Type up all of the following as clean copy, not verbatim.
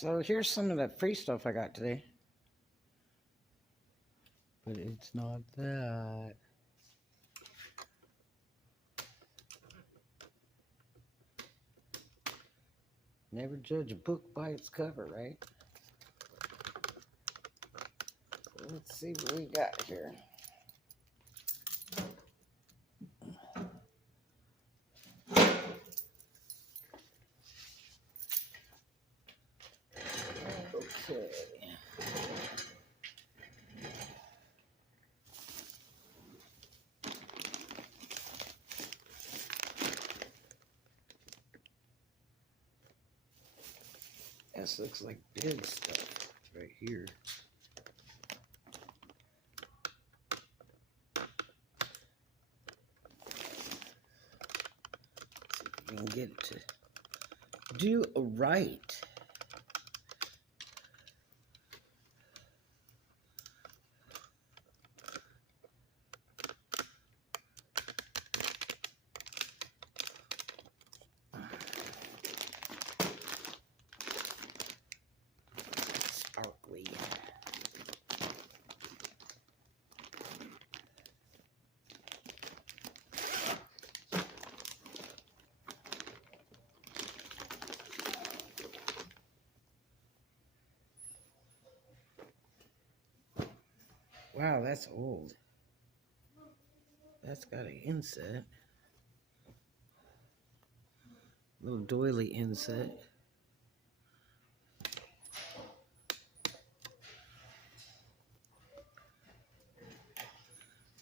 So here's some of that free stuff I got today. But it's not that. Never judge a book by its cover, right? Let's see what we got here. Okay. This looks like big stuff right here. See if we can get it to do right. Sparkly. Wow, that's old. That's got an inset. Little doily inset.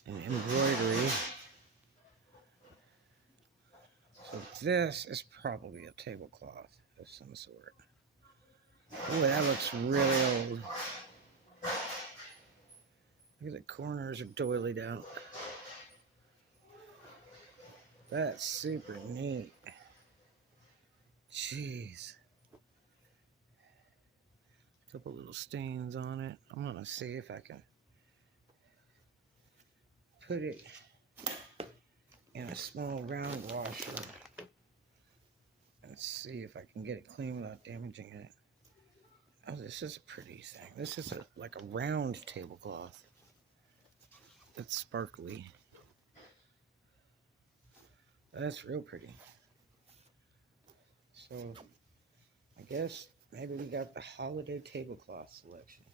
And embroidery. So this is probably a tablecloth of some sort. Oh, that looks really old. Look at the corners are doilied out. That's super neat. Jeez. A couple little stains on it. I'm gonna see if I can put it in a small round washer and see if I can get it clean without damaging it. Oh, this is a pretty thing. This is like a round tablecloth. It's sparkly. That's real pretty. So, I guess maybe we got the holiday tablecloth selection.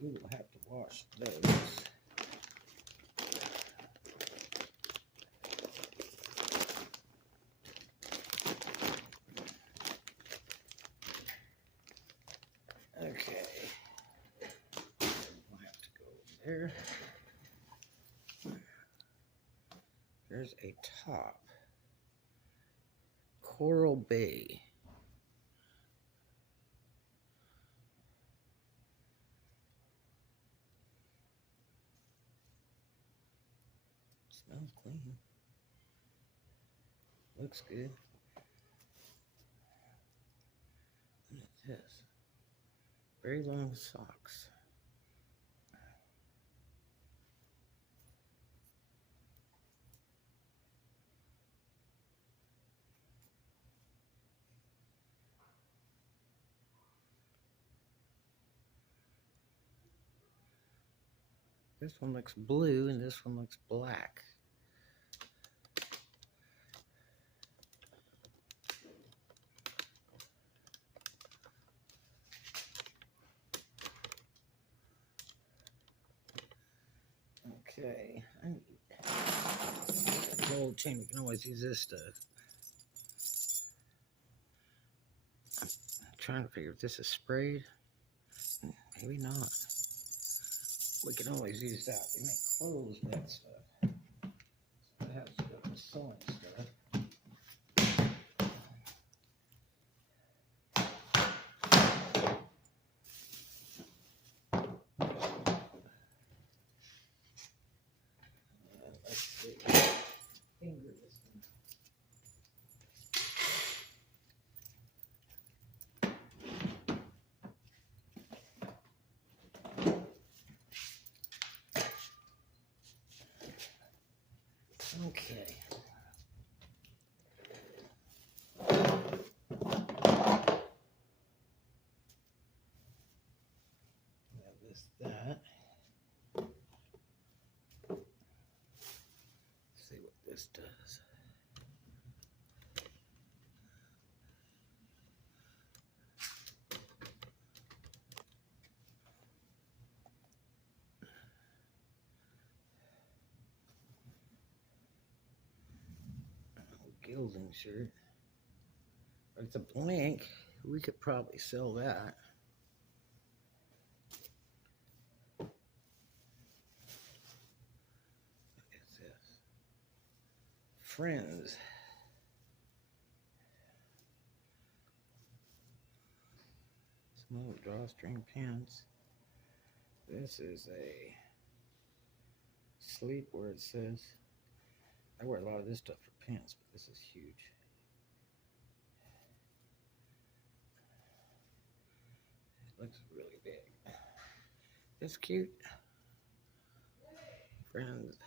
We will have to wash those. Okay. We'll have to go there. There's a top. Coral Bay. Smells clean. Looks good. Look at this. Very long socks. This one looks blue and this one looks black. Okay, I need gold chain. We can always use this stuff. I'm trying to figure if this is sprayed. Maybe not. We can always use that. We make clothes with that stuff. So I have to go with sewing stuff. Let's see. Finger this one. Okay. see what this does. Gilding shirt. But it's a blank. We could probably sell that. What is this? Friends. Small drawstring pants. This is a sleepwear, it says. I wear a lot of this stuff for pants, but this is huge. It looks really big. It's cute. Friends.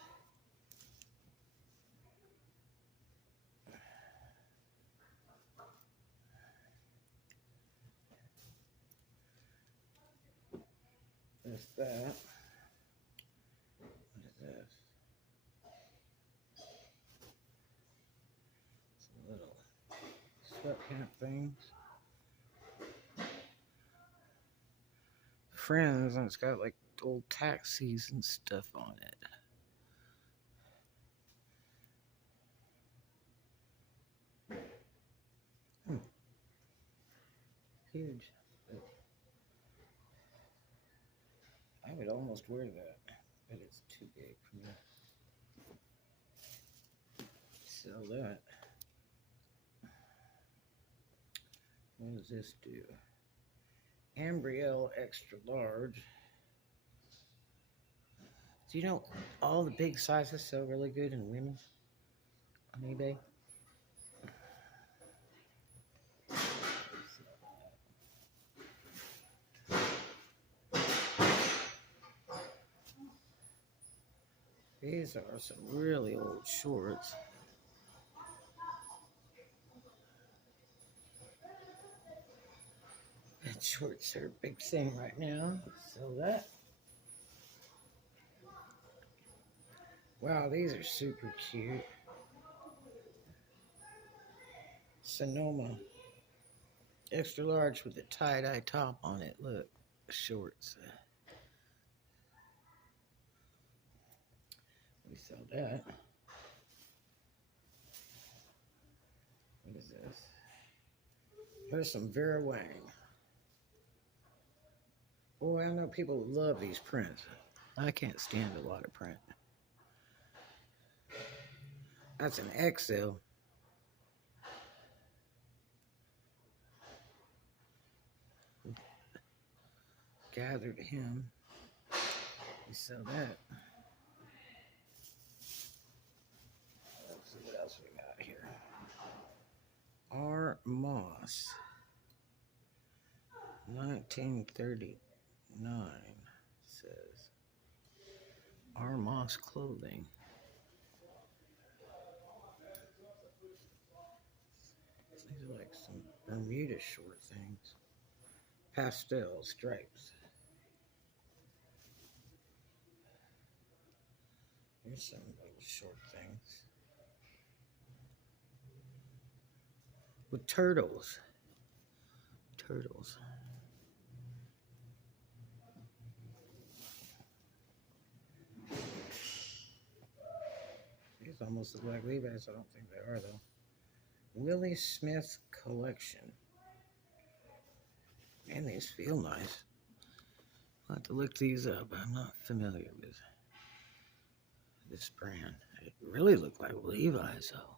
There's that. What is this? Some little sweatpant things. Friends, and it's got like old taxis and stuff on it. Huge. I would almost wear that, but it's too big for me. Sell that. What does this do? Ambrielle extra large. Do you know all the big sizes sell really good in women's on eBay? These are some really old shorts. And shorts are a big thing right now. So that. Wow, these are super cute. Sonoma. Extra large with a tie-dye top on it. Look, shorts. We sell that. What is this? There's some Vera Wang. Boy, I know people love these prints. I can't stand a lot of print. That's an XL. Gathered hem. We sell that. Let's see what else we got here. R. Moss. 1939 says. R. Moss clothing. These are like some Bermuda short things. Pastel stripes. Here's some little short things. With turtles. Turtles. These almost look like Levi's. I don't think they are, though. Willie Smith collection. Man, these feel nice. I'll have to look these up. I'm not familiar with this brand. It really looked like Levi's, though.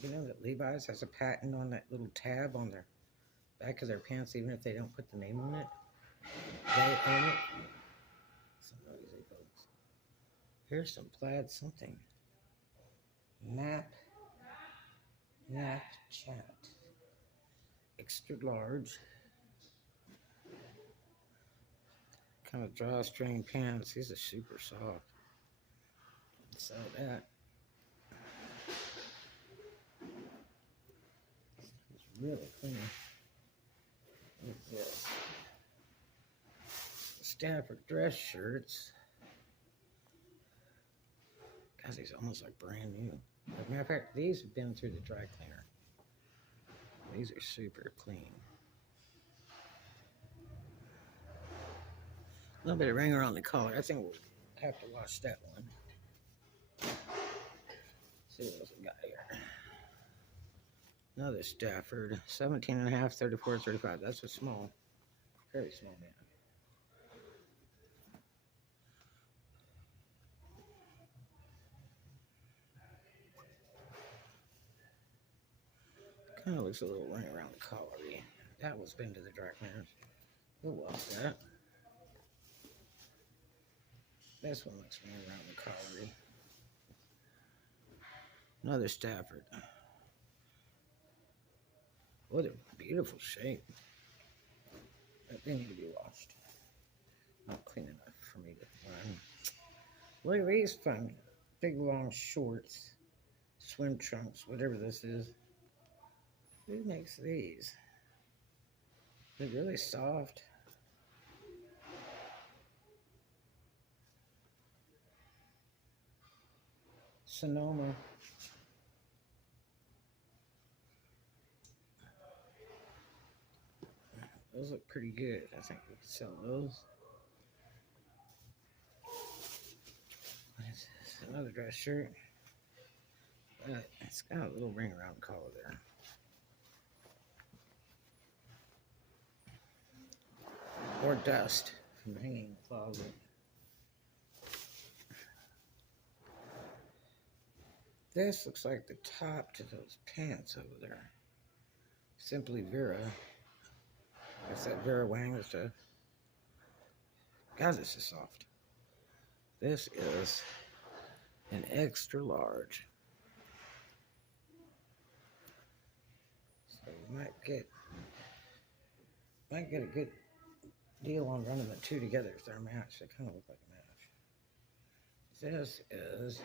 You know that Levi's has a patent on that little tab on their back of their pants, even if they don't put the name on it? They own it. Some noisy folks. Here's some plaid something. Nap chat. Extra large. Kind of drawstring pants. These are super soft. So that. It's really clean. What is this? Stafford dress shirts. Guys, these are almost like brand new. As a matter of fact, these have been through the dry cleaner. These are super clean. A little bit of wringer on the collar. I think we'll have to wash that one. See what else we got here. Another Stafford, 17.5, 34, 35. That's a small, very small man. Kind of looks a little ring around the collar. That one's been to the dry cleaners. We'll wash that. This one looks ring around the collar. Another Stafford. What a beautiful shape. They need to be washed. Not clean enough for me to run. Look at these fun. Big long shorts. Swim trunks. Whatever this is. Who makes these? They're really soft. Sonoma. Those look pretty good. I think we can sell those. What is this? Another dress shirt. But it's got a little ring around the collar there. Or dust from hanging in the closet. This looks like the top to those pants over there. Simply Vera. That's that Vera Wang stuff. Guys, this is soft. This is an extra large. So we might get a good deal on running the two together if they're a match. They kind of look like a match. This is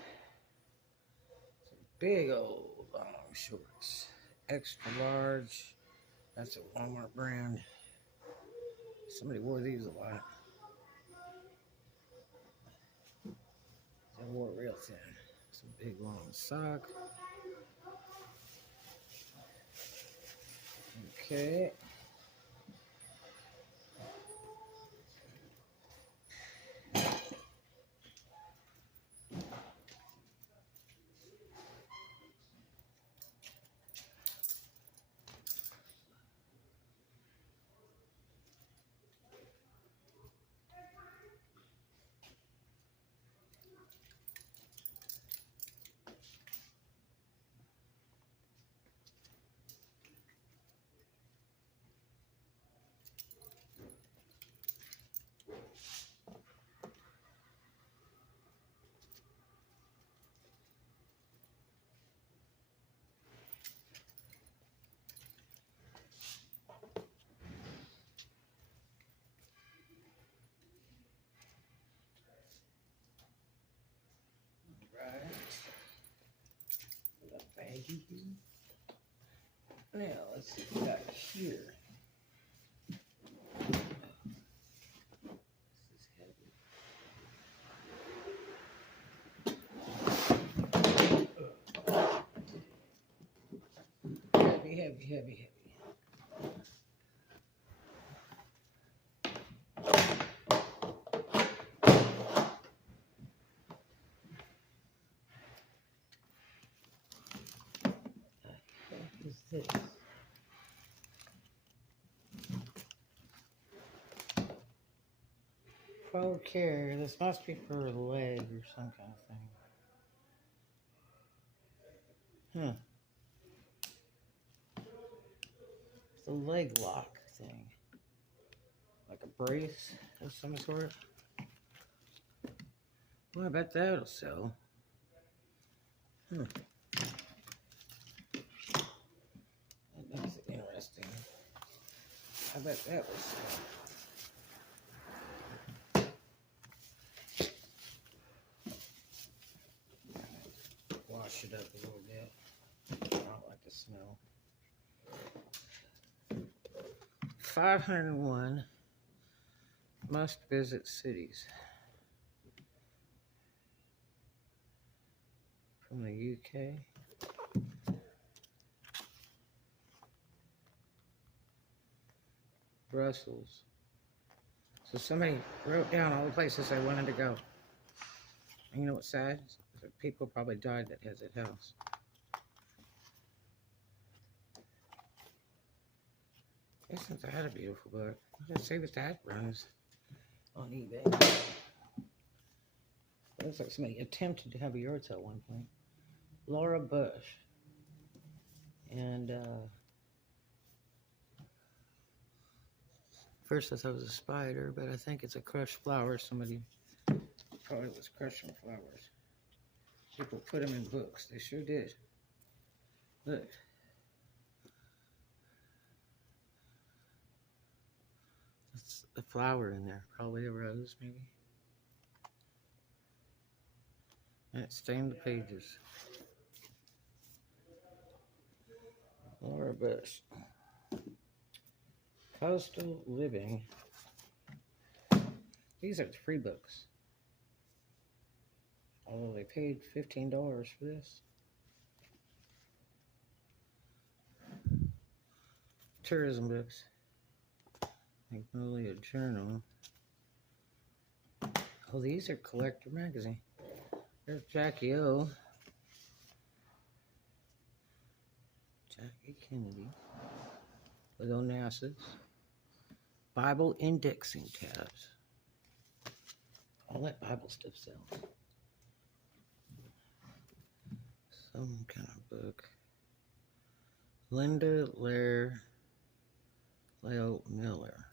some big old long shorts. Extra large. That's a Walmart brand. Somebody wore these a lot. They wore it real thin. Some big long sock. Okay. Now, let's see what we got here. This is heavy. What is this? Pro Care. This must be for a leg or some kind of thing. It's a leg lock thing. Like a brace of some sort. Well, I bet that'll sell. That's interesting. I bet that will sell. Wash it up a little bit. I don't like the smell. 501. Must visit cities. From the UK. Brussels. So somebody wrote down all the places they wanted to go. And you know what's sad? People probably died that has that house. Since I had a beautiful book. Let's see what that runs on eBay. Looks like somebody attempted to have a yard sale at one point. Laura Bush. And first I thought it was a spider, but I think it's a crushed flower. Somebody probably was crushing flowers. People put them in books. They sure did. Look. That's a flower in there. Probably a rose, maybe. And it stained the pages. Laura Bush. Coastal Living. These are free books. Although they paid $15 for this. Tourism books. Magnolia Journal. Oh, these are collector magazine. There's Jackie O. Jackie Kennedy. With Onassis. Bible indexing tabs. All that Bible stuff sells. Some kind of book. Linda Leo Miller.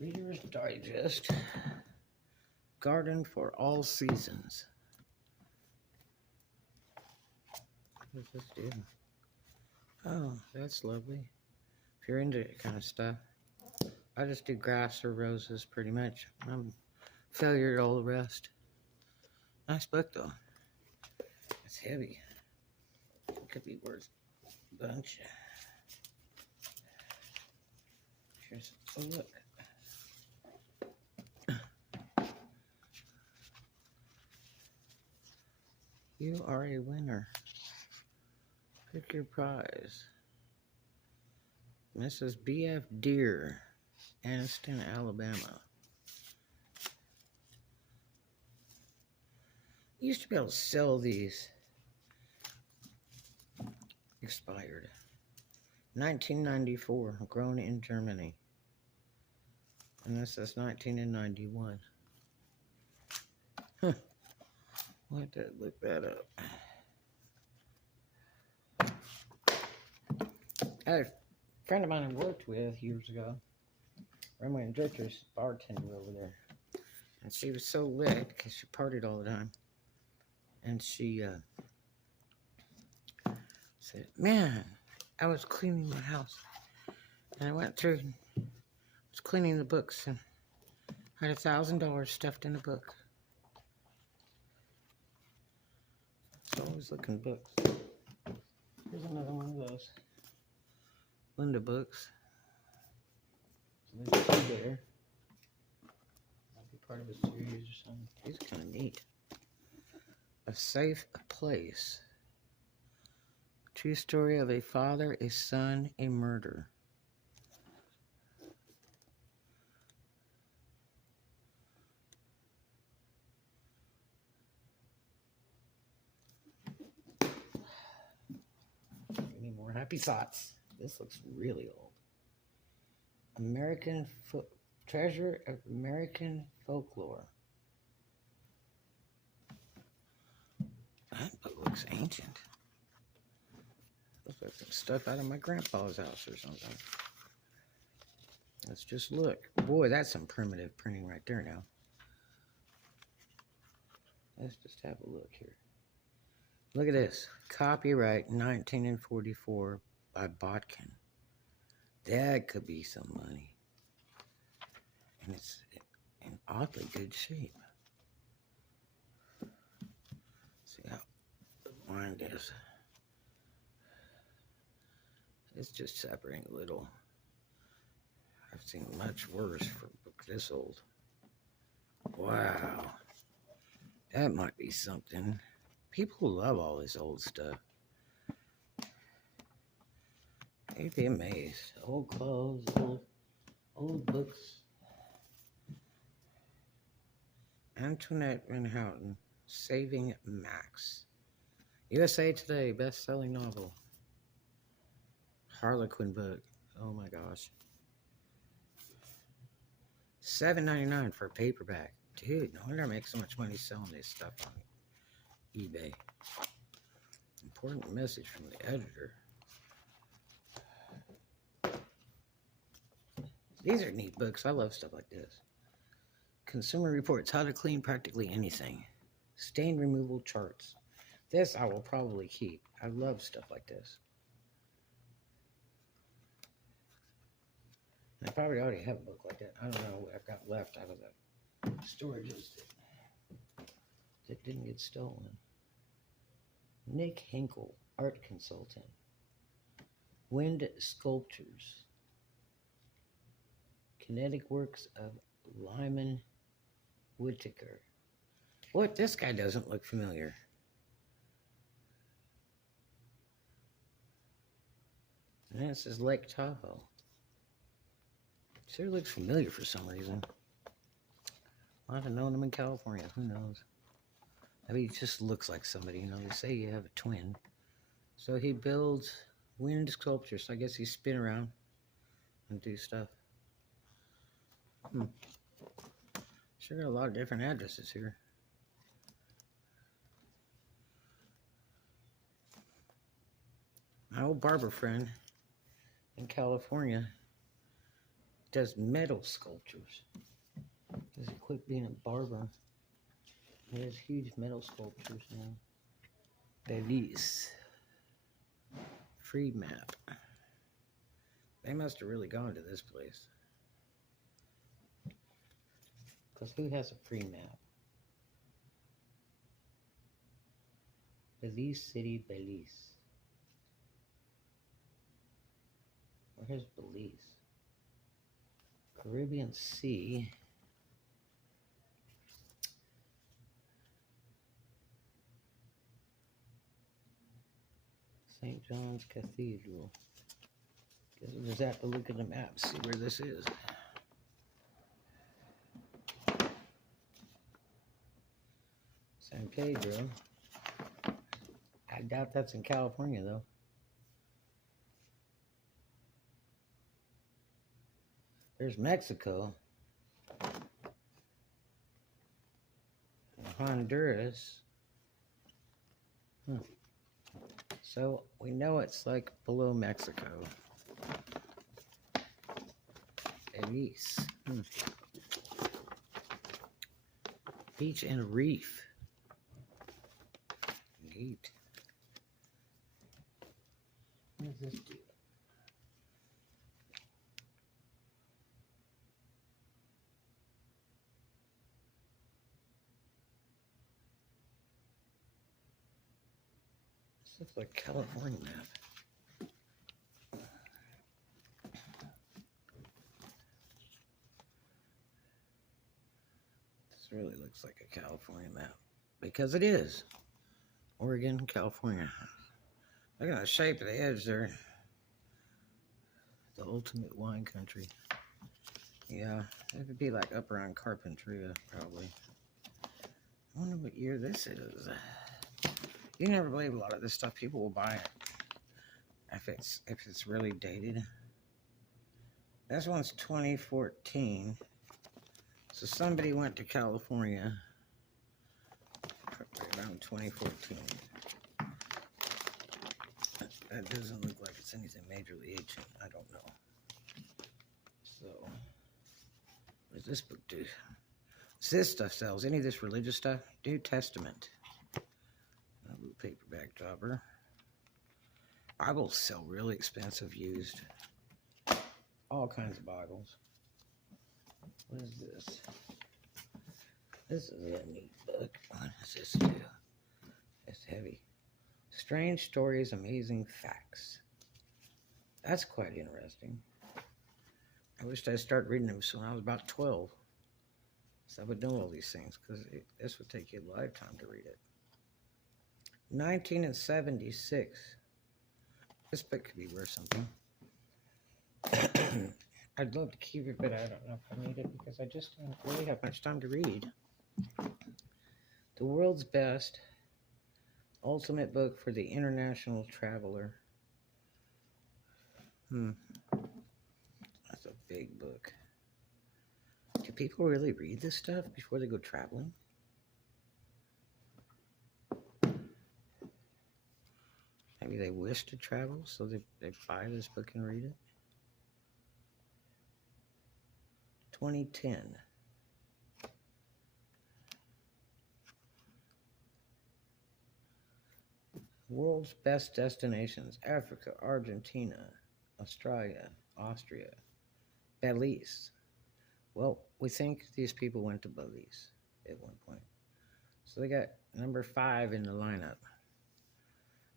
Reader's Digest. Garden for All Seasons. What's this do? Oh, that's lovely. If you're into that kind of stuff. I just do grass or roses pretty much. I'm failure at all the rest. Nice book though. It's heavy. It could be worth a bunch. Here's a look. You are a winner. Pick your prize. Mrs. B.F. Deere, Anniston, Alabama. You used to be able to sell these. Expired. 1994, grown in Germany. And this is 1991. Huh. We'll have to look that up. I had a friend of mine I worked with years ago. Runway and Drifters bartender over there. And she was so lit because she partied all the time. And she said, man, I was cleaning my house. And I went through and was cleaning the books and had $1,000 stuffed in a book. So always looking books. Here's another one of those Linda books. So there's two there. Might be part of a series or something. These are kind of neat. A Safe Place. True story of a father, a son, a murder. Any more happy thoughts? This looks really old. Treasure of American Folklore. That book looks ancient. Looks like some stuff out of my grandpa's house or something. Let's just look. Boy, that's some primitive printing right there now. Let's just have a look here. Look at this. Copyright 1944 by Botkin. That could be some money. And it's in oddly good shape. See how mind this. It's just separating a little. I've seen much worse for a book this old. Wow. That might be something. People love all this old stuff. You'd be amazed. Old clothes, old books. Antoinette Van Houten, Saving Max. USA Today, best-selling novel. Harlequin book. Oh my gosh. $7.99 for a paperback. Dude, no wonder I make so much money selling this stuff on eBay. Important message from the editor. These are neat books. I love stuff like this. Consumer Reports, how to clean practically anything. Stain removal charts. This I will probably keep. I love stuff like this. I probably already have a book like that. I don't know what I've got left out of the storages that didn't get stolen. Nick Hinkle, art consultant. Wind Sculptures. Kinetic works of Lyman Whitaker. What? This guy doesn't look familiar. And this is Lake Tahoe. Sure looks familiar for some reason. I've known him in California. Who knows? I mean, he just looks like somebody. You know, they say you have a twin. So he builds wind sculptures. So I guess he spin around and do stuff. Sure got a lot of different addresses here. My old barber friend in California does metal sculptures. Because he quit being a barber. He has huge metal sculptures now. Belize. Free map. They must have really gone to this place. Because who has a free map? Belize City, Belize. Where's Belize? Caribbean Sea. St. John's Cathedral. Guess we'll just have to look at the map, see where this is. San Pedro. I doubt that's in California, though. There's Mexico. Honduras. So we know it's like below Mexico. Belize. Beach and reef. Neat. What does this do? This looks like California map. This really looks like a California map. Because it is. Oregon, California. Look at the shape of the edge there. The ultimate wine country. Yeah, it would be like up around Carpentria, probably. I wonder what year this is. You never believe a lot of this stuff. People will buy it if it's really dated. This one's 2014. So somebody went to California probably around 2014. That doesn't look like it's anything majorly ancient. I don't know. So, what does this book do? What's this stuff sells? Any of this religious stuff? New Testament. A little paperback jobber. Bibles sell really expensive used. All kinds of Bibles. What is this? This is a neat book. What does this do? It's heavy. Strange Stories, Amazing Facts. That's quite interesting. I wished I'd start reading them when I was about 12. So I would know all these things, because this would take you a lifetime to read it. 1976. This book could be worth something. I'd love to keep it, but I don't know if I need it, because I just don't really have much time to read. The World's Best Ultimate Book for the International Traveler. That's a big book. Do people really read this stuff before they go traveling? Maybe they wish to travel, so they buy this book and read it. 2010. World's Best Destinations: Africa, Argentina, Australia, Austria, Belize. Well, we think these people went to Belize at one point. So they got number 5 in the lineup.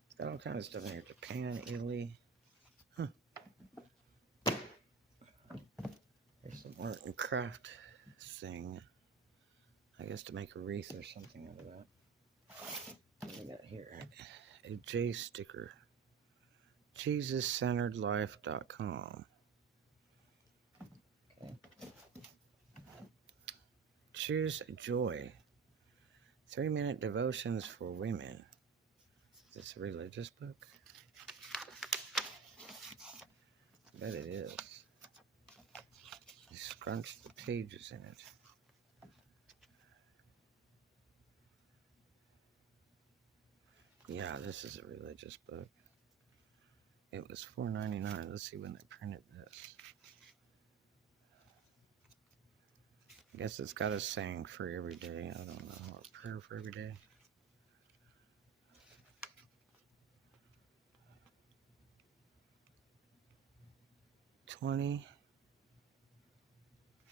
It's got all kinds of stuff in here. Japan, Italy. Huh. There's some art and craft thing. I guess to make a wreath or something out of that. What do we got here? A J sticker. JesusCenteredLife.com. Okay. Choose Joy. 3-minute devotions for women. Is this a religious book? I bet it is. You scrunch the pages in it. Yeah, this is a religious book. It was $4.99. Let's see when they printed this. I guess it's got a saying for every day. I don't know. A prayer for every day.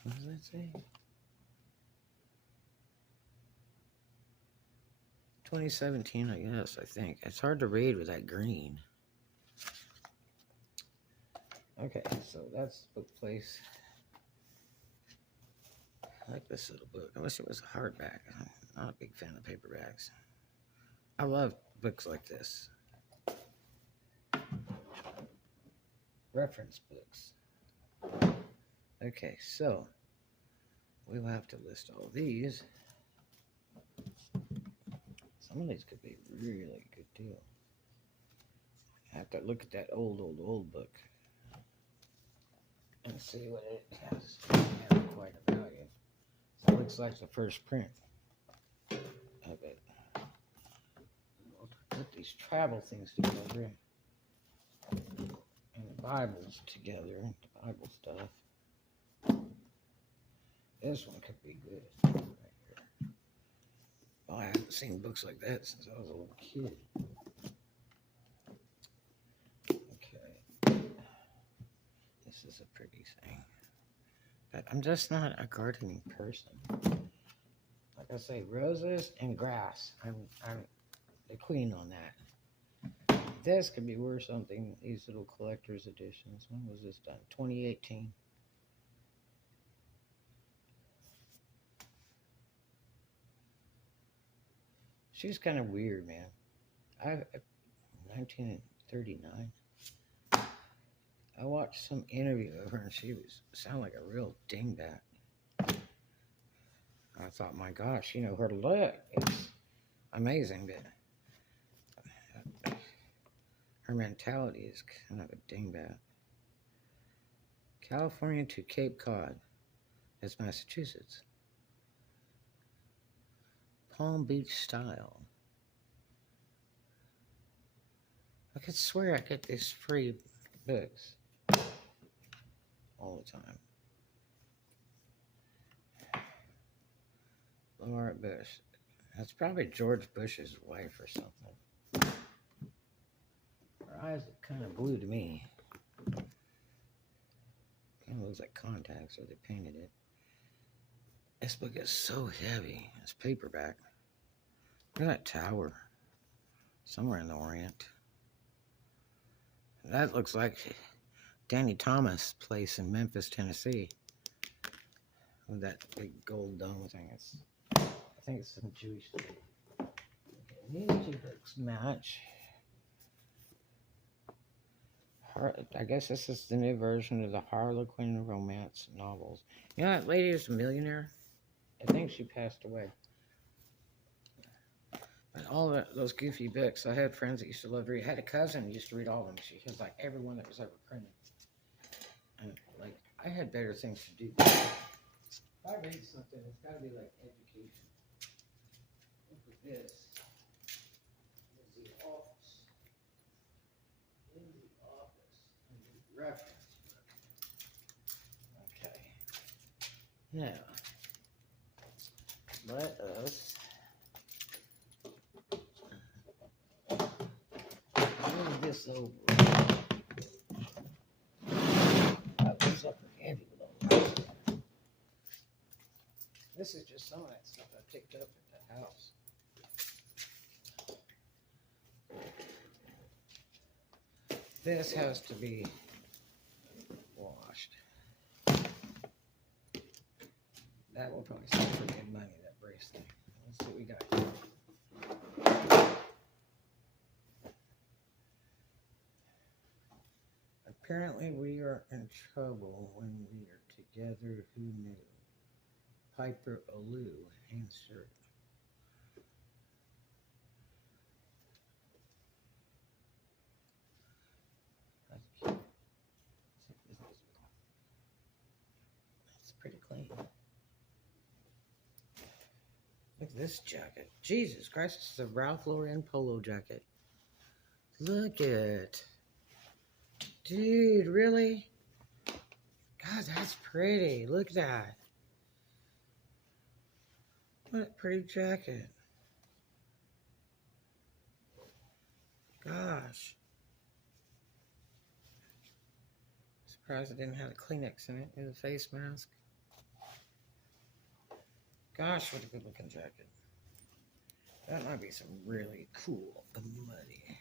What does that say? 2017, I guess, I think. It's hard to read with that green. Okay, so that's the book place. I like this little book. I wish it was a hardback. I'm not a big fan of paperbacks. I love books like this. Reference books. Okay, so we'll have to list all these. Some of these could be really good deal. I have to look at that old book and see what it has. It has quite a value. So it looks like the first print of it. We'll put these travel things together and the Bibles together, the Bible stuff. This one could be good right here. Oh, I haven't seen books like that since I was a little kid. Okay. This is a pretty thing. But I'm just not a gardening person. Like I say, roses and grass. I'm the queen on that. This could be worth something, these little collector's editions. When was this done? 2018. She's kind of weird, man. 1939. I watched some interview of her, and she sounded like a real dingbat. I thought, my gosh, her look is amazing, but her mentality is kind of a dingbat. California to Cape Cod. That's Massachusetts. Palm Beach style. I could swear I get these free books all the time. Laura Bush. That's probably George Bush's wife or something. Her eyes look kind of blue to me. Kind of looks like contacts, or they painted it. This book is so heavy. It's paperback. Look at that tower. Somewhere in the Orient. That looks like Danny Thomas' place in Memphis, Tennessee. With that big gold dome thing. I think it's some Jewish thing. Okay, these two books match. I guess this is the new version of the Harlequin romance novels. You know that lady is a millionaire? I think she passed away. And all of those goofy books, I had friends that used to love to read. I had a cousin who used to read all of them. She has like every one that was ever printed. And like, I had better things to do. If I read something, it's got to be like education. Look at this. It's the office. In the office. And the reference book. Okay. Now, let us move this over. That was something heavy with. This is just some of that stuff I picked up at the house. This has to be washed. That will probably sell for good money, that brace thing. Let's see what we got here. Apparently we are in trouble when we are together. Who knew? Piper Alou, insert. That's cute. It's pretty clean. Look at this jacket. Jesus Christ, this is a Ralph Lauren polo jacket. Look at it. Dude, really? God, that's pretty. Look at that. What a pretty jacket. Gosh. Surprised it didn't have a Kleenex in it. It was a face mask. Gosh, what a good looking jacket. That might be some really cool money.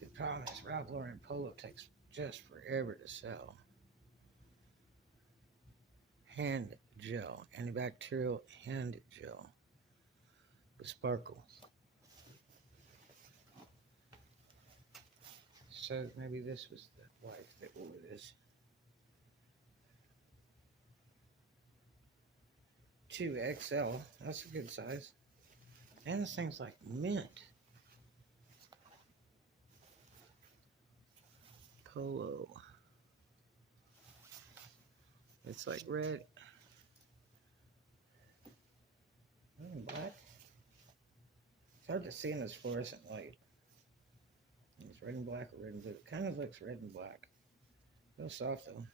The problem is Ralph Lauren polo takes just forever to sell. Hand gel, antibacterial hand gel with sparkles. So maybe this was the wife that wore this. 2XL, that's a good size. And this thing's like mint. Polo. It's like red. And black. It's hard to see in this fluorescent light. It's red and black or red and blue. It kind of looks red and black. A little soft though.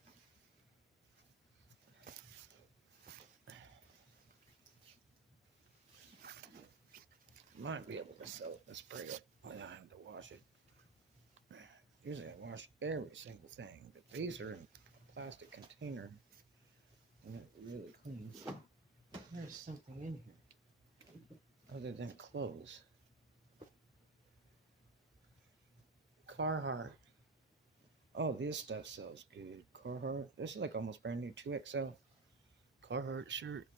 Might be able to sell it and spray it when I have to wash it. Usually I wash every single thing, but these are in a plastic container and they're really clean. There's something in here other than clothes. Carhartt. Oh, this stuff sells good. Carhartt. This is like almost brand new 2XL Carhartt shirt.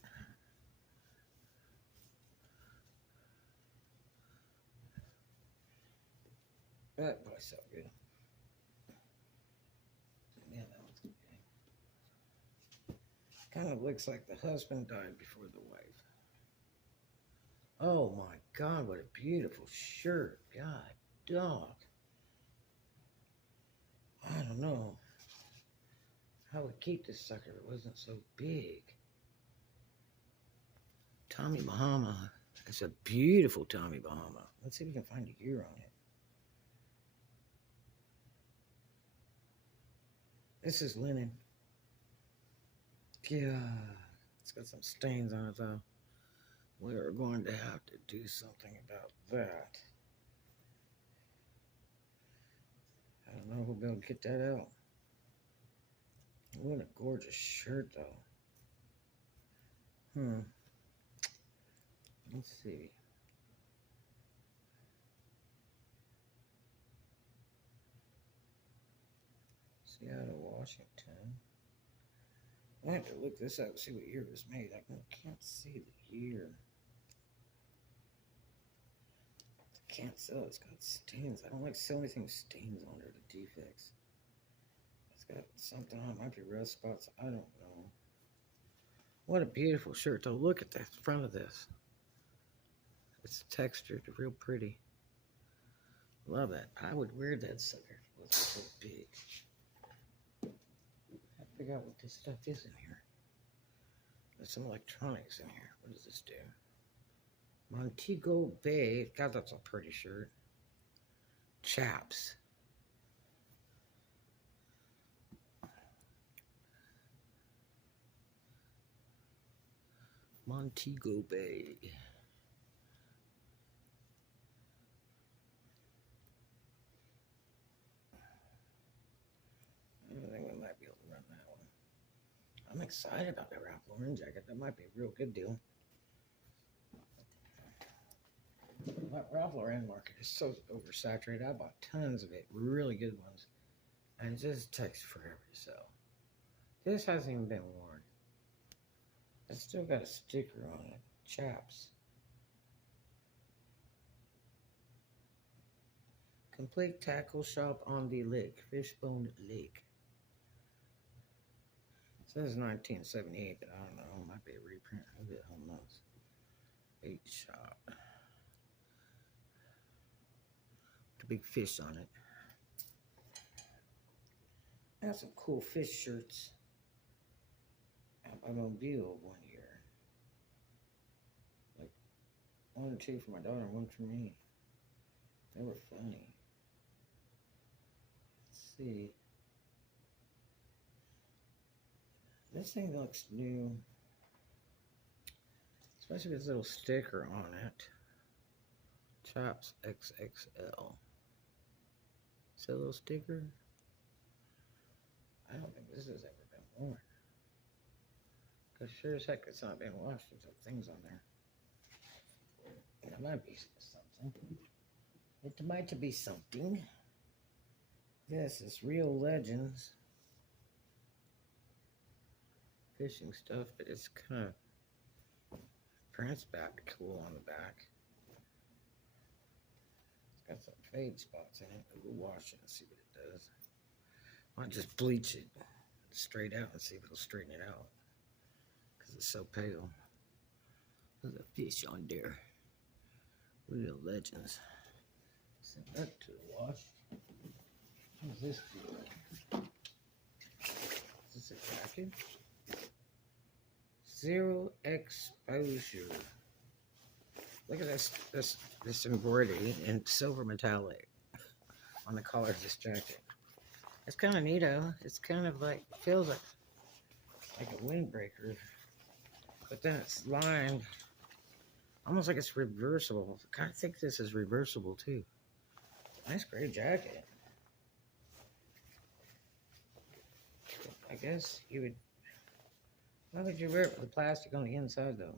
That probably sell good. Yeah, that one's good. Kind of looks like the husband died before the wife. Oh my God, what a beautiful shirt. God, dog. I don't know how I would keep this sucker if it wasn't so big. Tommy Bahama. It's a beautiful Tommy Bahama. Let's see if we can find a year on it. This is linen. Yeah, it's got some stains on it though. We are going to have to do something about that. I don't know if we'll be able to get that out. What a gorgeous shirt though. Let's see. Seattle, Washington. I have to look this up, see what year it was made. I can't see the year. I can't sell it. It's got stains. I don't like selling anything with stains on it, the defects. It's got something on it. Might be rust spots. I don't know. What a beautiful shirt, though. Look at the front of this. It's textured, real pretty. Love it. I would wear that sucker if it wasn't so big. I figure out what this stuff is in here. There's some electronics in here. What does this do? Montego Bay. God, that's a pretty shirt. Chaps. Montego Bay. I think we might be able to run that one. I'm excited about that Ralph Lauren jacket. That might be a real good deal. That Ralph Lauren market is so oversaturated. I bought tons of it, really good ones, and it just takes forever to sell. This hasn't even been worn. It's still got a sticker on it. Chaps. Complete tackle shop on the lake. Fishbone Lake. It says 1978, but I don't know. It might be a reprint. Who the hell knows? Bait shop. The big fish on it. I have some cool fish shirts at my mobile one year. Like 1 or 2 for my daughter and 1 for me. They were funny. Let's see. This thing looks new. Especially with this little sticker on it. Chaps XXL. See a little sticker? I don't think this has ever been worn. Because sure as heck it's not been washed. There's some things on there. It might be something. It might be something. This is Real Legends. Fishing stuff, but it's kind of prints back cool on the back. It's got some fade spots in it. We'll wash it and see what it does. Might just bleach it straight out and see if it'll straighten it out. Because it's so pale. There's a fish on there. Real Legends. Send that to the wash. What does this feel like? Is this a jacket? Zero exposure. Look at this embroidery in silver metallic on the collar of this jacket. It's kind of neato. It's kind of like, feels like a windbreaker, but then it's lined almost like it's reversible. I kind of think this is reversible too. Nice gray jacket. I guess you would. Why would you wear it with the plastic on the inside, though?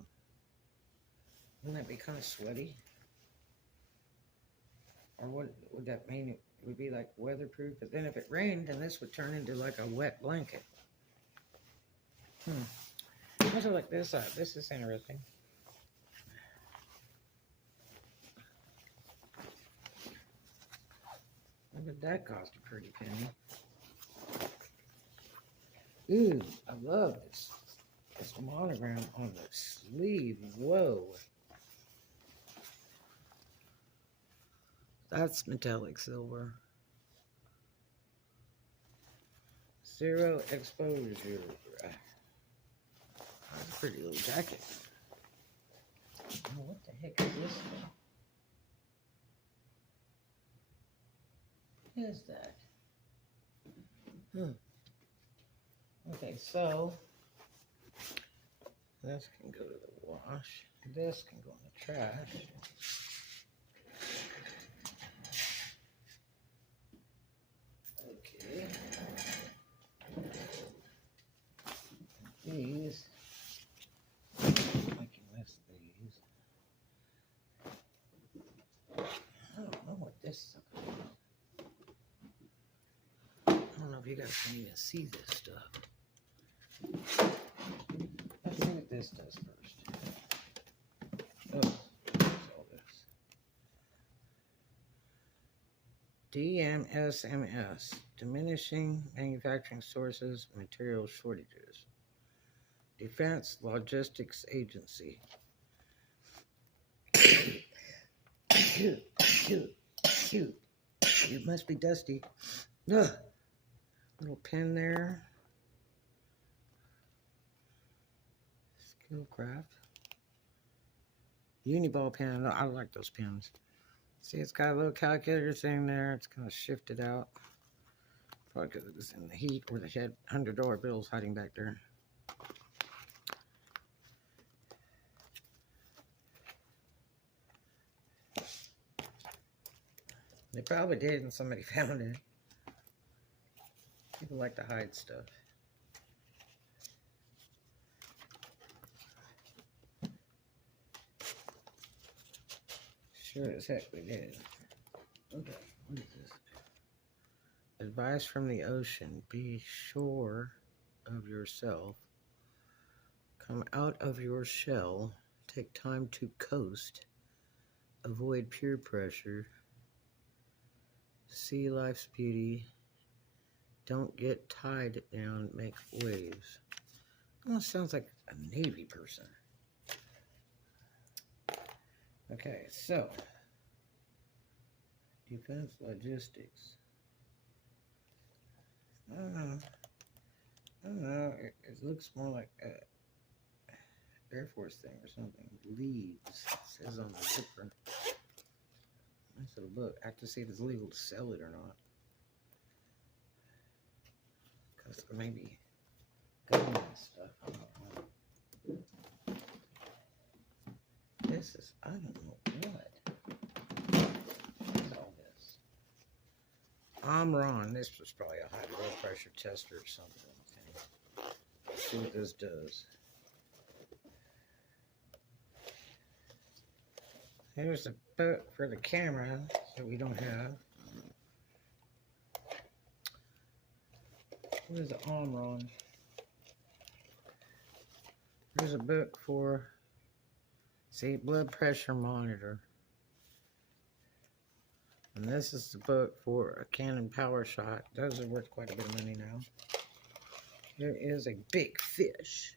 Wouldn't that be kind of sweaty? Or what would that mean? It would be like weatherproof, but then if it rained, then this would turn into like a wet blanket. Let's look this up. This is interesting. What did that cost? A pretty penny. Ooh, I love this. This monogram on the sleeve. Whoa. That's metallic silver. Zero exposure. That's a pretty little jacket. Oh, what the heck is this thing? What is that? Okay, so this can go to the wash. This can go in the trash. Okay. These, I can list these. I don't know what this is about. I don't know if if you guys can even see this stuff. Let's see what this does first. Oh, what's all this? DMSMS, Diminishing Manufacturing Sources, Material Shortages. Defense Logistics Agency. Shoot. It must be dusty. Ugh. Little pin there. Skillcraft. Uniball pen. I like those pens. See, it's got a little calculator thing there. It's kind of shifted out. Probably because it was in the heat or they had $100 bills hiding back there. They probably did and somebody found it. People like to hide stuff. Sure as heck we did. Okay, what is this? Advice from the ocean. Be sure of yourself. Come out of your shell. Take time to coast. Avoid peer pressure. See life's beauty. Don't get tied down. Make waves. Well, sounds like a Navy person. Okay, so defense logistics. I don't know. It looks more like a Air Force thing or something. Leads. It says on the zipper. Nice little book. I have to see if it's legal to sell it or not. Because maybe government stuff. I don't know. This is, I don't know what. What is all this? Omron. This was probably a high blood pressure tester or something. Okay. Let's see what this does. Here's a book for the camera that we don't have. What is the Omron? Here's a book for, see, blood pressure monitor. And this is the book for a Canon PowerShot. Those are worth quite a bit of money now. There is a big fish.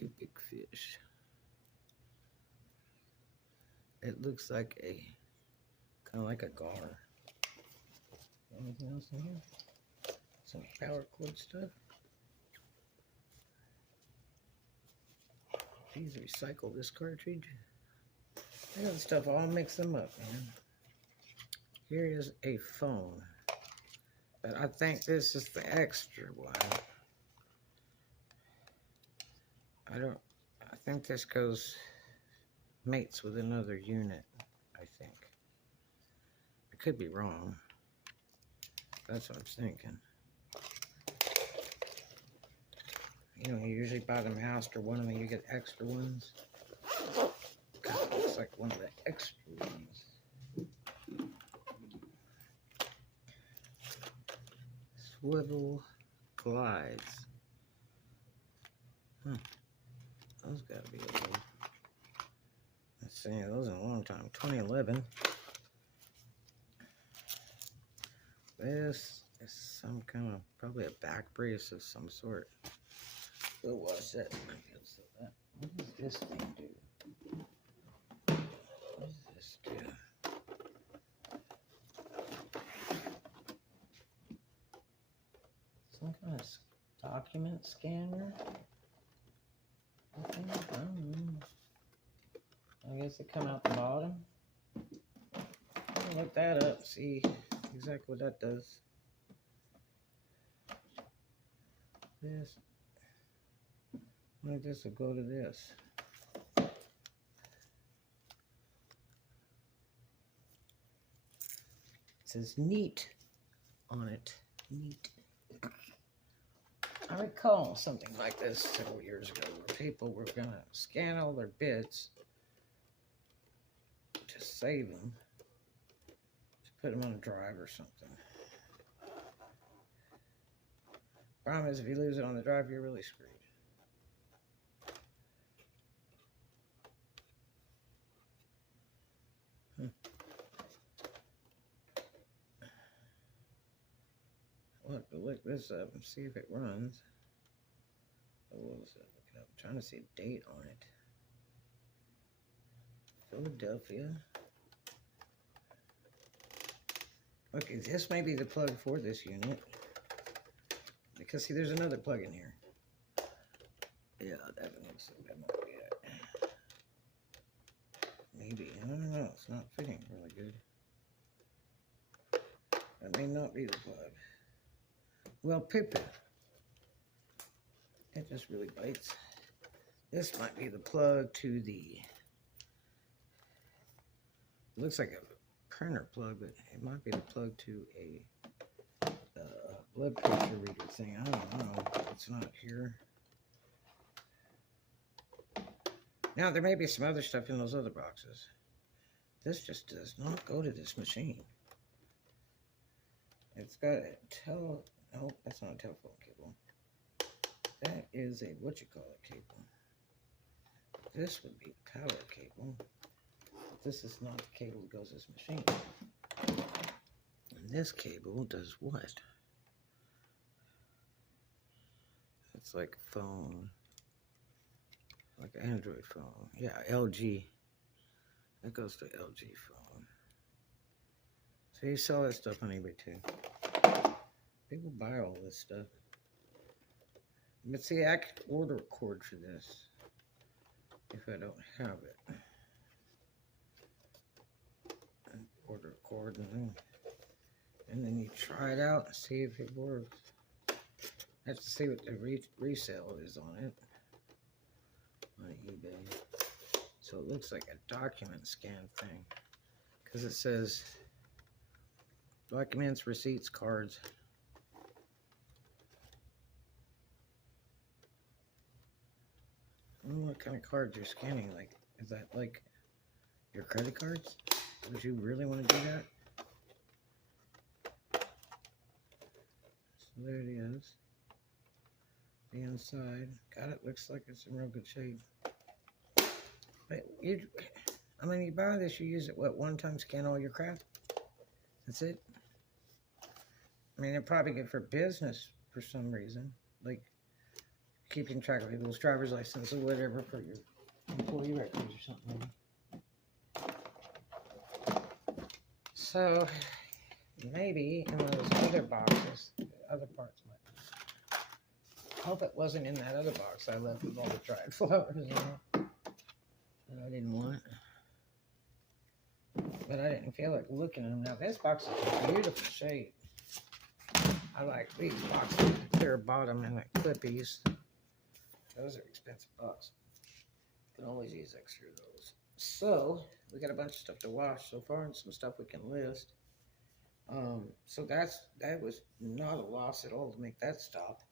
A big fish. It looks like a, kind of like a gar. Anything else in here? Some power cord stuff. Please recycle this cartridge. I got stuff all mix them up, man. Here is a phone. But I think this is the extra one. I think this goes, mates with another unit, I think. I could be wrong. That's what I was thinking. You know, you usually buy the master one and then you get extra ones. God, it looks like one of the extra ones. Swivel glides. Huh. Those gotta be old. Let's see, those in a long time. 2011. This is some kind of, probably a back brace of some sort. We'll watch that. What does this thing do? What does this do? Some kind of document scanner? I don't know. I guess it come out the bottom. I'll look that up, see exactly what that does. This. Like this will go to this. It says neat on it. Neat. I recall something like this several years ago where people were going to scan all their bits to save them, to put them on a drive or something. Problem is, if you lose it on the drive, you're really screwed. Look this up and see if it runs. What was it? Look it up. I'm trying to see a date on it. Philadelphia. Okay, this may be the plug for this unit. Because see, there's another plug in here. Yeah, that looks like that might be it. Maybe. I don't know. It's not fitting really good. That may not be the plug. Well, Pippin. It just really bites. This might be the plug to the... It looks like a printer plug, but it might be the plug to a blood pressure reader thing. I don't know. It's not here. Now, there may be some other stuff in those other boxes. This just does not go to this machine. It's got a nope, that's not a telephone cable. That is a cable. This would be the power cable. This is not the cable that goes to this machine. And this cable does what? It's like a phone. Like an Android phone. Yeah, LG. That goes to LG phone. So you sell that stuff on eBay too. People buy all this stuff. But see, I could order a cord for this if I don't have it. And order a cord and then you try it out and see if it works. I have to see what the resale is on it on eBay. So it looks like a document scan thing because it says documents, receipts, cards. I don't know what kind of cards you're scanning. Like, is that like your credit cards? Would you really want to do that? So there it is. The inside. God, it looks like it's in real good shape. But you buy this, you use it, what, one time, scan all your crap? That's it? I mean, they're probably good for business for some reason. Like, keeping track of people's driver's license or whatever for your employee records or something. So, maybe in those other boxes, the other parts might be. I hope it wasn't in that other box I left with all the dried flowers, you know, that I didn't want. But I didn't feel like looking at them. Now, this box is a beautiful shape. I like these boxes with the clear bottom and the clippies. Those are expensive bucks. You can always use extra of those. So, we got a bunch of stuff to wash so far and some stuff we can list. So that was not a loss at all to make that stop.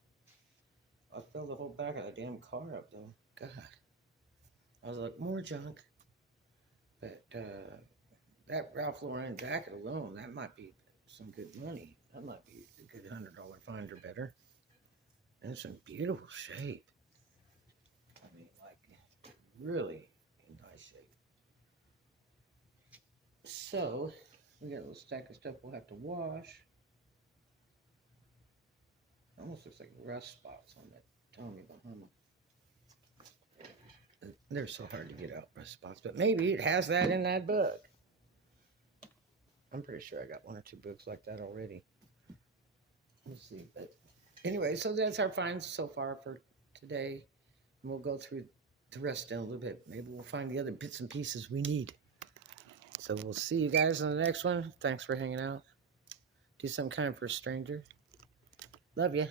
I filled the whole back of the damn car up though. God. I was like, more junk. But that Ralph Lauren jacket alone, that might be some good money. That might be a good $100 find or better. And it's in beautiful shape. I mean, like, really in nice shape. So, we got a little stack of stuff we'll have to wash. Almost looks like rust spots on that Tommy Bahama. They're so hard to get out, rust spots, but maybe it has that in that book. I'm pretty sure I got one or two books like that already. We'll see. But anyway, so that's our finds so far for today. And we'll go through the rest in a little bit. Maybe we'll find the other bits and pieces we need. So we'll see you guys on the next one. Thanks for hanging out. Do some kind for a stranger. Love you.